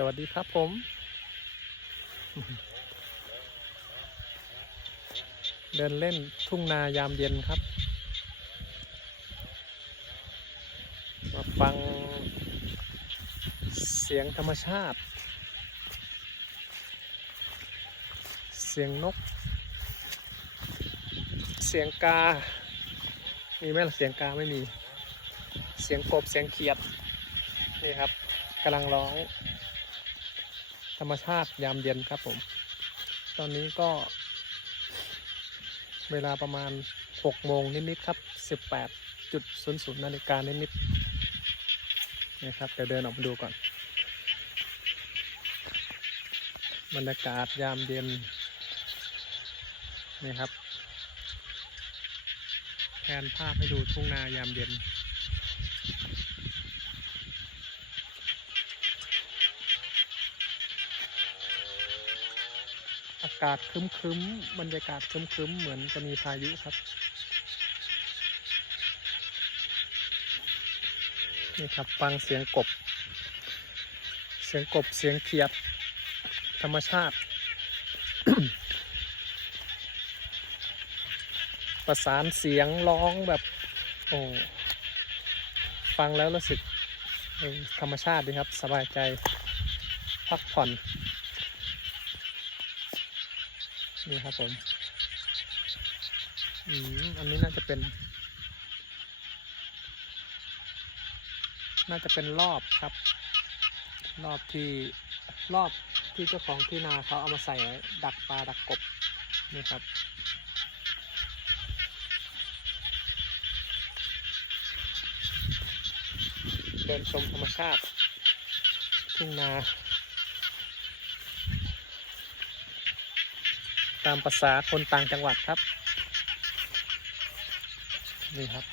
สวัสดีครับผม เดินเล่นทุ่งนายามเย็นครับ มาฟังเสียงธรรมชาติ เสียงนก เสียงกา มีไหมล่ะเสียงกาไม่มี เสียงกบเสียงเขียด นี่ครับกำลังร้อง ธรรมชาติยามเย็นครับผม ตอนนี้ก็ เวลาประมาณ 6 โมงนิดๆครับ 18.00นาฬิกานิดๆนี่ครับเดี๋ยวเดินออกมาดูก่อน บรรยากาศยามเย็นนี่ครับแผนภาพให้ดูทุ่งนายามเย็น อากาศครึ้มๆ บรรยากาศครึ้มๆ เหมือนจะมีพายุครับ นี่ครับฟังเสียงกบ เสียงกบเสียงเขียด ธรรมชาติ ประสานเสียงร้องแบบ โอ้ฟังแล้วรู้สึกธรรมชาติดีครับ สบายใจ พักผ่อน นี่ครับผมอืมอันนี้น่าจะเป็น น่าจะเป็นรอบครับ รอบที่รอบที่เจ้าของที่นาเขาเอามาใส่ไว้ดักปลาดักกบนี่ครับเดินชมธรรมชาติทุ่งนา ตามภาษาคนต่างจังหวัดครับ นี่ครับ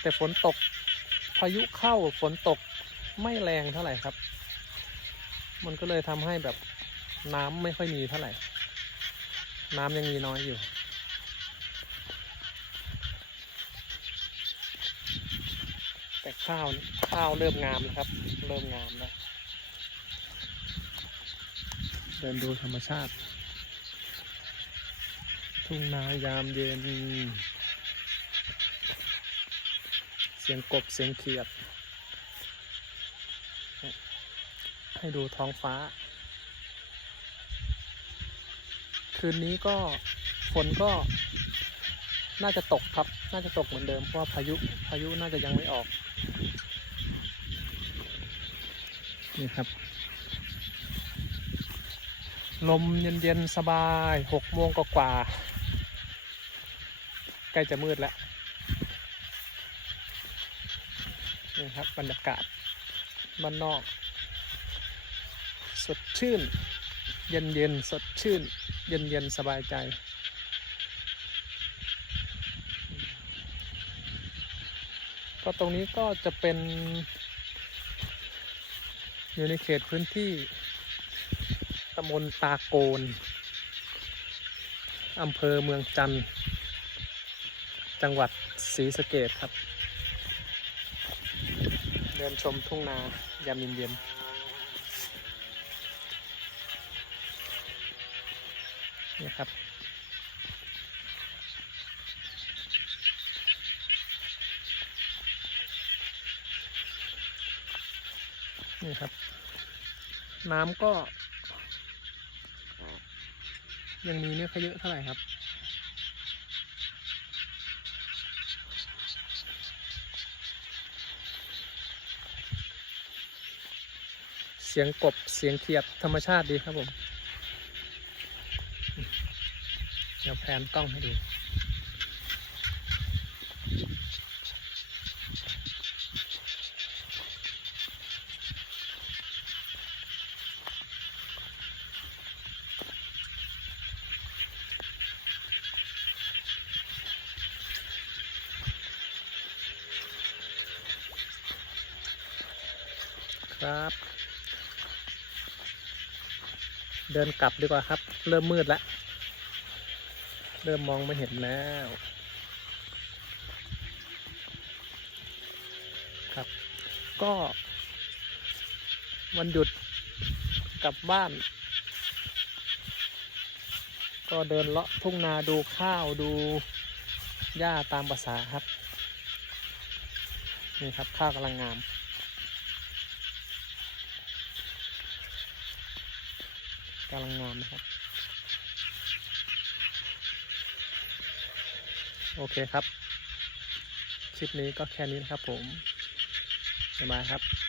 แต่ฝนตกพายุเข้าฝนตกไม่แรงเท่าไหร่ครับ มันก็เลยทำให้แบบน้ำไม่ค่อยมีเท่าไหร่ น้ำยังมีน้อยอยู่แต่ข้าวนี่ข้าวเริ่มงามแล้วครับ เริ่มงามแล้ว เดินดูธรรมชาติ ทุ่งนายามเย็น เสียงกบเสียงเขียด ให้ดูท้องฟ้า คืนนี้ก็ฝนก็น่าจะตกครับ น่าจะตกเหมือนเดิม เพราะพายุ พายุน่าจะยังไม่ออก นี่ครับ ลมเย็นๆสบายหกโมงกว่าๆใกล้จะมืดแล้วนี่ครับบรรยากาศบ้านนอก สดชื่น เย็นเย็นสดชื่น เย็นเย็นสบายใจ ก็ตรงนี้ก็จะเป็น อยู่ในเขตพื้นที่ ตำบลตาโกน อำเภอเมืองจันทร์ จังหวัดศรีสะเกดครับ เดินชมทุ่งนายามเย็นๆนี่ครับ นี่ครับ น้ำก็ ยังมีไม่ค่อยเยอะเท่าไหร่ครับ เสียงกบเสียงเขียดธรรมชาติดีครับผม เดี๋ยวแพนกล้องให้ดู ครับ เดินกลับดีกว่าครับ เริ่มมืดแล้ว เริ่มมองไม่เห็นแล้วคครับ ก็วันหยุดกลับบ้าน ก็เดินเลาะทุ่งนาดูข้าวดูหญ้าตามภาษาครับ นี่ครับข้าวกำลังงาม กำลังงามนะครับ โอเคครับ คลิปนี้ก็แค่นี้นะครับผมบ๊ายบายครับ